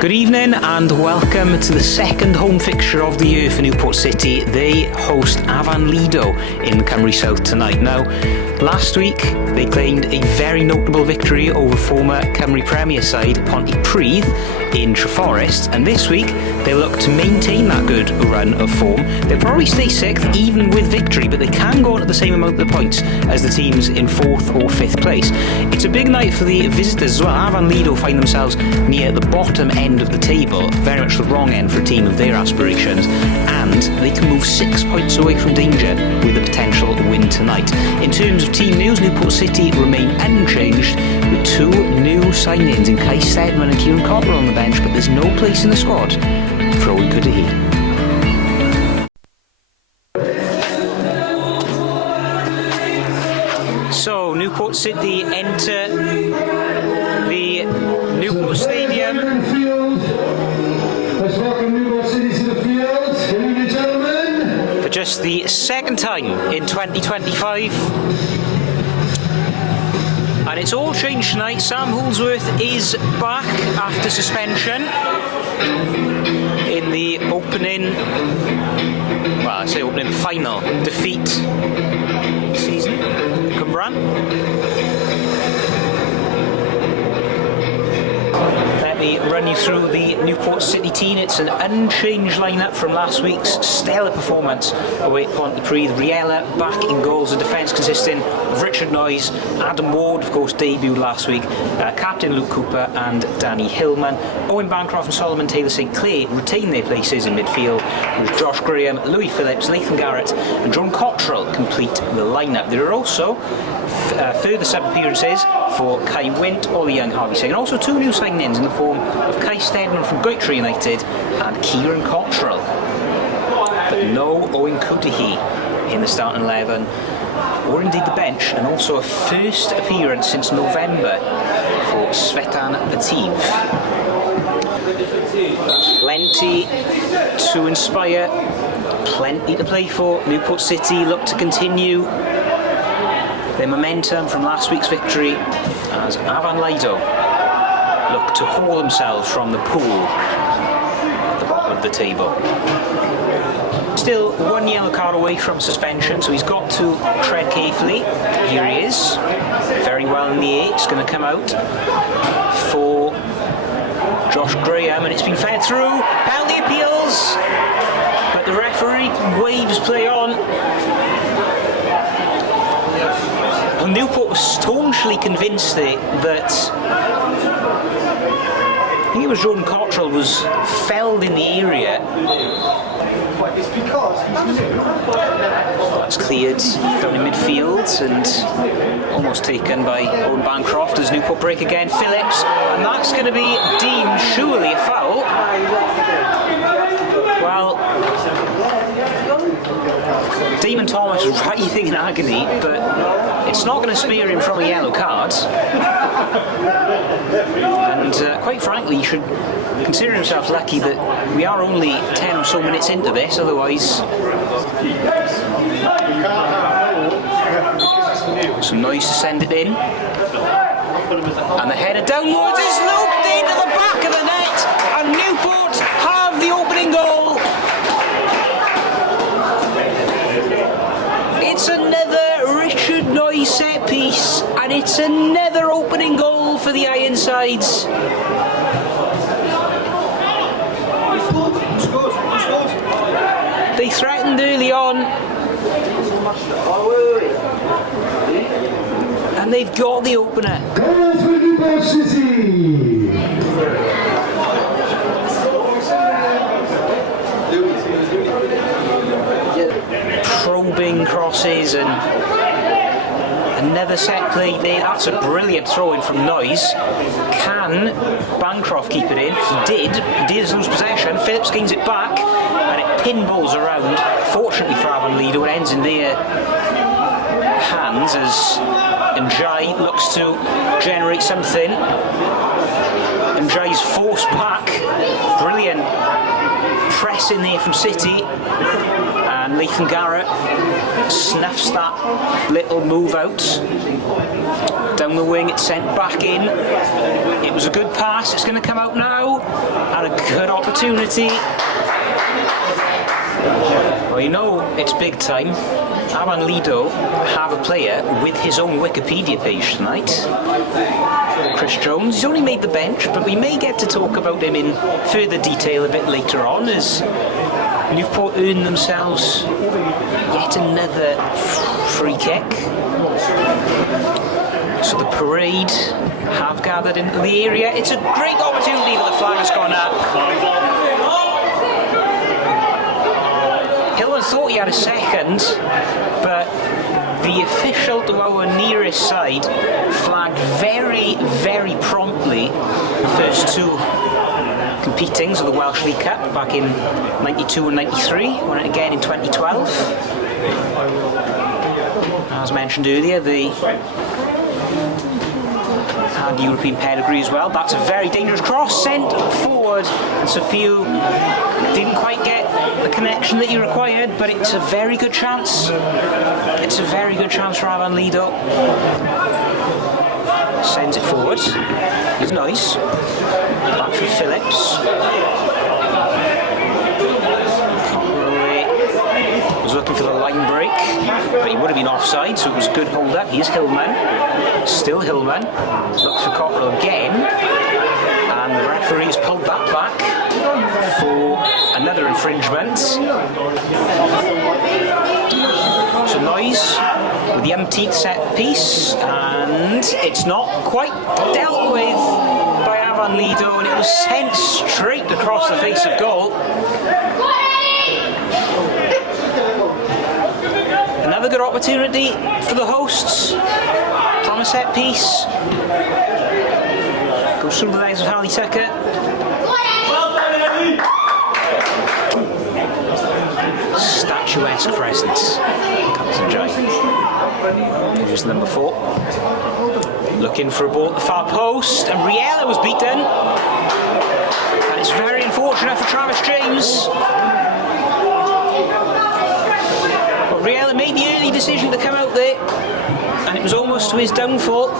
Good evening and welcome to the second home fixture of the year for Newport City. They host AFAN Lido in the Cymru South tonight. Now, last week they claimed a very notable victory over former Cymru Premier side Pontypridd in Treforest, and this week they look to maintain that good run of form. They'll probably stay 6th even with victory, but they can go on at the same amount of points as the teams in 4th or 5th place. It's a big night for the visitors as well. AFAN Lido find themselves near the bottom end of the table, very much the wrong end for a team of their aspirations, and they can move 6 points away from danger with a potential win tonight. In terms of team news, Newport City remain unchanged with 2 new signings in Kai Stedman and Kieran Cottrell on the bench, but there's no place in the squad for Owen Kudahi. So Newport City enter the Newport Stadium. Let's welcome Newport City to the field, ladies and gentlemen. For just the second time in 2025. And it's all changed tonight. Sam Houldsworth is back after suspension in the opening, well, I say opening final defeat season. Cymran. Let me run you through the Newport City team. It's an unchanged lineup from last week's stellar performance away at Pontypridd. Riella back in goals. The defence consisting of Richard Noyes, Adam Ward, of course, debuted last week, Captain Luke Cooper and Danny Hillman. Owen Bancroft and Solomon Taylor St Clair retain their places in midfield, with Josh Graham, Louis Phillips, Nathan Garrett and John Cottrell complete the lineup. There are also further sub-appearances for Kai Wint, Ollie Young, Harvey Singh, and also 2 new signings in the form of Kai Stedman from Goitre United and Kieran Cottrell. But no Owen Kudahi in the starting 11, or indeed the bench, and also a first appearance since November for Svetan Bativ. Plenty to inspire, plenty to play for. Newport City look to continue their momentum from last week's victory as AFAN Lido look to haul themselves from the pool at the bottom of the table. Still 1 yellow card away from suspension, so he's got to tread carefully. Here he is, very well in the 8. It's going to come out for Josh Graham, and it's been fed through. Penalty appeals, but the referee waves play on. Well, Newport was staunchly convinced that I think it was Jordan Cottrell was felled in the area. That's cleared down in midfield and almost taken by Owen Bancroft as Newport break again. Phillips, and that's going to be deemed surely a foul. Well, Damon Thomas writhing in agony, but it's not going to spare him from a yellow card. And quite frankly, he should consider himself lucky that we are only 10 or so minutes into this, otherwise some noise to send it in. And the header downwards is looped into the back of the net, and Newport have the opening goal. It's another Richard Noyes set piece, and it's another opening goal for the Ironsides. They threatened early on, and they've got the opener. Probing crosses and another set play there. That's a brilliant throw in from Noyes. Can Bancroft keep it in? He did. He did lose possession. Phillips gains it back and it pinballs around. Fortunately for AFAN Lido, it ends in their hands as Njai looks to generate something. Njai's forced back. Brilliant press in there from City. And Nathan Garrett snuffs that little move out. Down the wing, it's sent back in. It was a good pass, it's going to come out now. And a good opportunity. Well, you know it's big time. AFAN Lido have a player with his own Wikipedia page tonight. Chris Jones. He's only made the bench, but we may get to talk about him in further detail a bit later on as Newport earn themselves yet another free kick. So the parade have gathered into the area. It's a great opportunity, but the flag has gone up. Hillman thought he had a second, but the official to our nearest side flagged very, very promptly the first two competings of the Welsh League Cup back in 92 and 93, won it again in 2012. As mentioned earlier, they had European pedigree as well. That's a very dangerous cross sent forward, and Sofiu didn't quite get the connection that he required, but it's a very good chance. It's a very good chance for AFAN Lido. Sends it forward. It's nice. Back for Phillips. Was looking for the line break, but he would have been offside, so it was a good hold up. Here's Hillman. Still Hillman. Looks for Cockrell again. And the referee has pulled that back for another infringement. So Noyes with the emptied set piece, and it's not quite dealt with by AFAN Lido, and it was sent straight across the face of goal. Another good opportunity for the hosts from a set piece. Goes through the legs of Harley Tucker. Statuesque presence. Comes and Jai. Here's number 4. Looking for a ball at the far post, and Riella was beaten. And it's very unfortunate for Travis James. But Riella made the early decision to come out there, and it was almost to his downfall.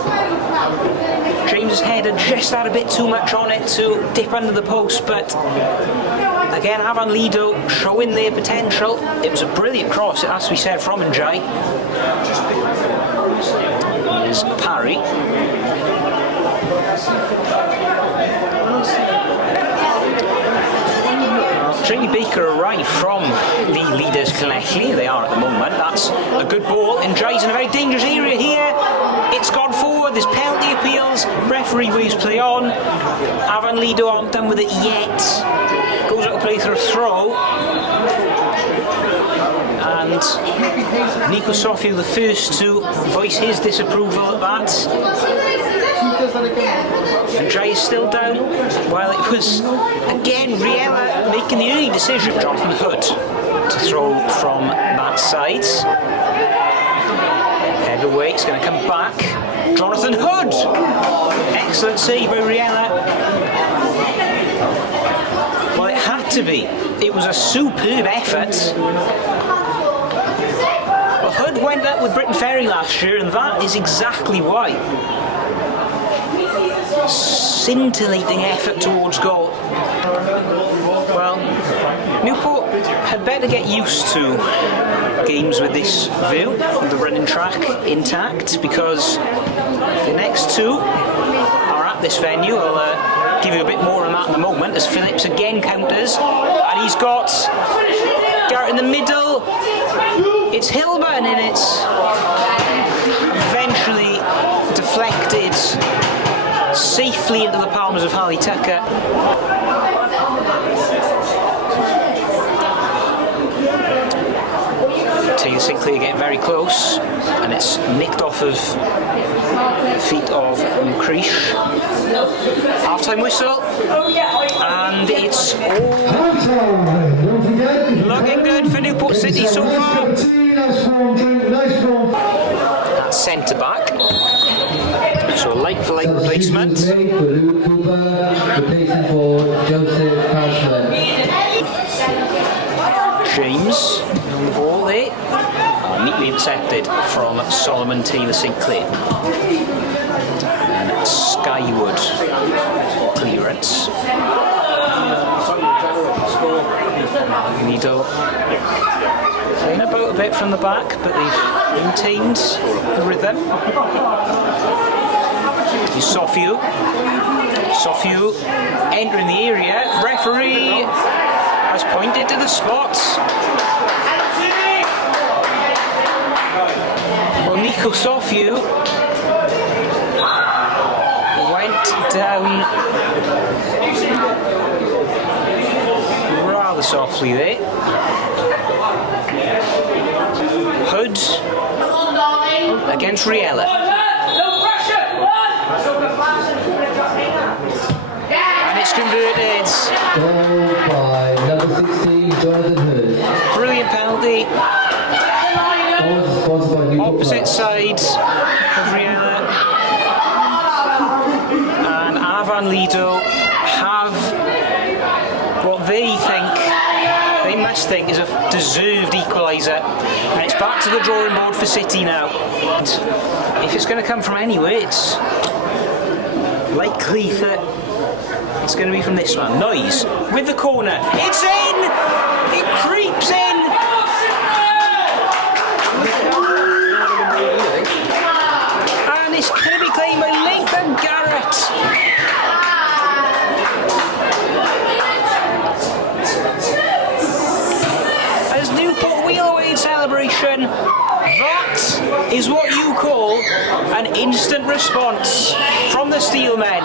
James's head had just had a bit too much on it to dip under the post, but again, AFAN Lido showing their potential. It was a brilliant cross, it has to be said, from Njai. Here's Parry. Trinity Baker arrived from the leaders collectively. They are at the moment. That's a good ball. Njai's in a very dangerous area here. It's gone forward. There's penalty appeals. Referee waves play on. AFAN Lido aren't done with it yet. Goes out to play for a throw. And Nico Sofiu, the first to voice his disapproval at that. And Jai is still down, while it was again Riella making the early decision. Jonathan Hood to throw from that side. Head away, it's going to come back. Jonathan Hood! Excellent save by Riella. Well, it had to be. It was a superb effort. Well, Hood went up with Britain Ferry last year, and that is exactly why. Scintillating effort towards goal. Well, Newport had better get used to games with this view, the running track intact, because the next two are at this venue. I'll give you a bit more on that in a moment as Phillips again counters, and he's got Garrett in the middle. It's Hillman, and it's eventually deflected safely into the palms of Harley Tucker. Taylor Sinclair getting very close, and it's nicked off of the feet of Creech. Half-time whistle, and it's all looking good for Newport City so far. That's centre back. So like-for-like replacement. James on the ball there. neatly intercepted from Solomon Taylor St Clair. And Skyward clearance. Lido playing about a bit from the back, but they've maintained the rhythm. Sofiu entering the area. Referee has pointed to the spot. Well, Nico Sofiu went down rather softly there. Hood against Riella. And it's converted. Goal by number 16, Jonathan Hood. Brilliant penalty. Sponsored by Newport. Opposite side of Riella. And AFAN Lido have what they must think is a deserved equaliser. And it's back to the drawing board for City now. And if it's going to come from anywhere, it's likely that it's going to be from this one. Noise with the corner. It's in! It creeps in! And it's going to be claimed by Nathan Garrett. As Newport wheel away in celebration, that is what you call an instant response from the Steelmen.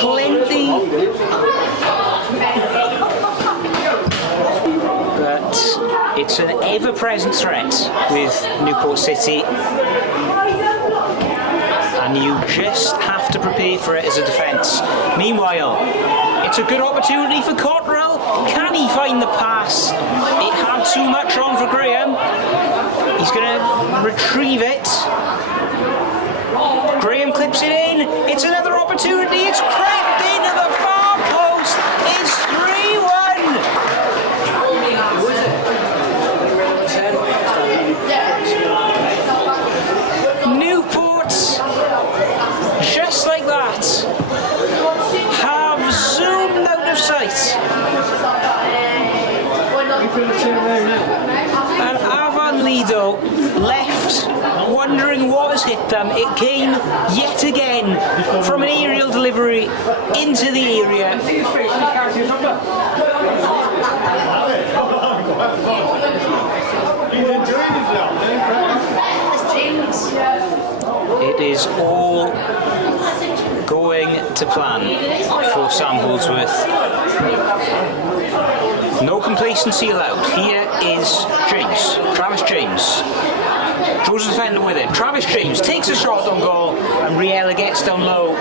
Plenty, but it's an ever-present threat with Newport City, and you just have to prepare for it as a defence. Meanwhile, it's a good opportunity for Cottrell. Can he find the pass? It had too much on for Graham. He's going to retrieve it. Graham clips it in. It's another opportunity. It's crept into the far post. It's 3-1. Newport, just like that, have zoomed out of sight. And AFAN Lido left wondering what has hit them. It came yet again from an aerial delivery into the area. It is all going to plan for Sam Holdsworth. No complacency allowed. Here is Travis James. Draws the defender with it. Travis James takes a shot on goal and Riella gets down low.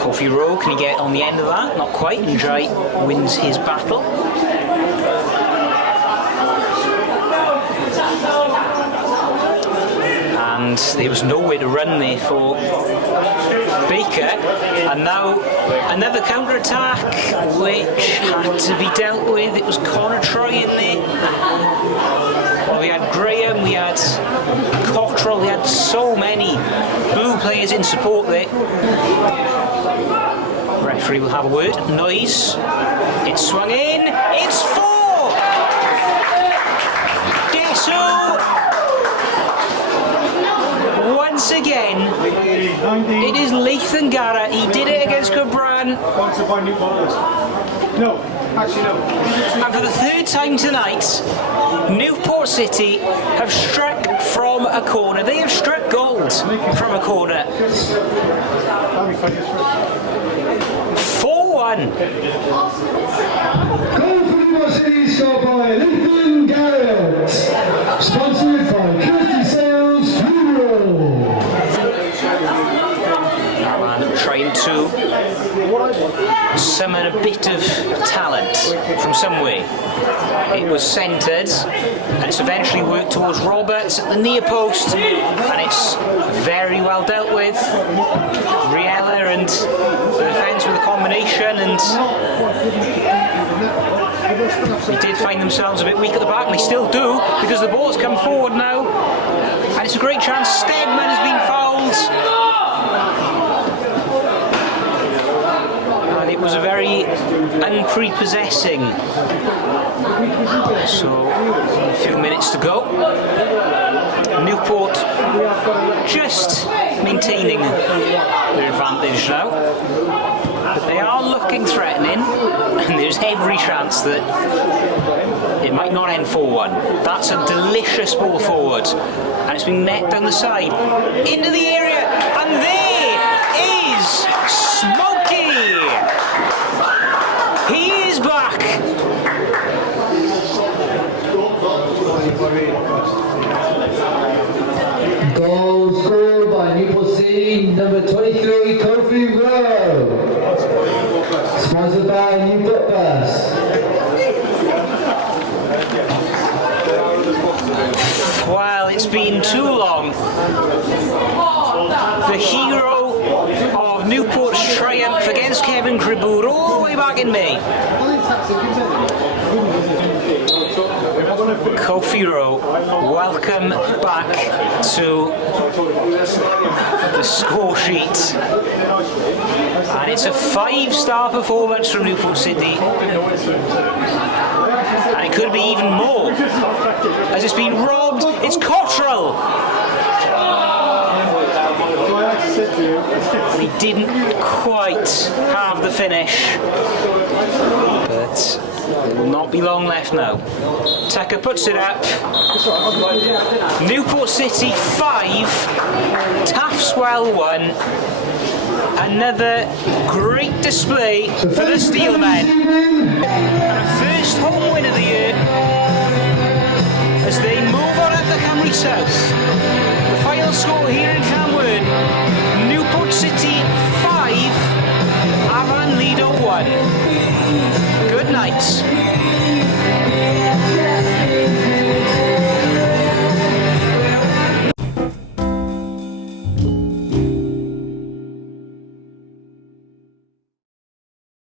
Kofi Rowe, can he get on the end of that? Not quite. Njai wins his battle. And there was nowhere to run there for Baker, and now another counter-attack which had to be dealt with. It was Connor Troy in there. Well, we had Graham, we had Cottrell, we had so many blue players in support there. Referee will have a word. Noise. It's swung in. It's 4! Desu! Once again, it is Lathan Garrett. He did it against Gabran. No, actually no. And for the third time tonight, Newport City have struck from a corner. They have struck gold from a corner. 4-1. Goal for Newport City, scored by Lathan Garrett. Sponsored by JD CYMRU. Trying to summon a bit of talent from somewhere. It was centred and it's eventually worked towards Roberts at the near post, and it's very well dealt with. and the defence with a combination, and they did find themselves a bit weak at the back, and they still do, because the ball's come forward now, and it's a great chance. Stedman has been fouled, and it was a very unprepossessing. So, a few minutes to go. Newport just maintaining their advantage now, but they are looking threatening, and there's every chance that it might not end 4-1. That's a delicious ball forward, and it's been met down the side into the area, and there is Smokey. He is back. Goal scored by Newport City, number 23, Kofi Rowe. Sponsored by Newport Bus. Well, it's been too long. The hero of Newport's triumph against Kevin Cribourg all the way back in May. Kofi Rowe, welcome back to the score sheet. And it's a 5-star performance from Newport City. And it could be even more, as it's been robbed. It's Cottrell. And he didn't quite have the finish. But there will not be long left now. Tucker puts it up. Newport City 5, Taffswell 1. Another great display for the Steelmen. And a first home win of the year as they move on up the Cymru South.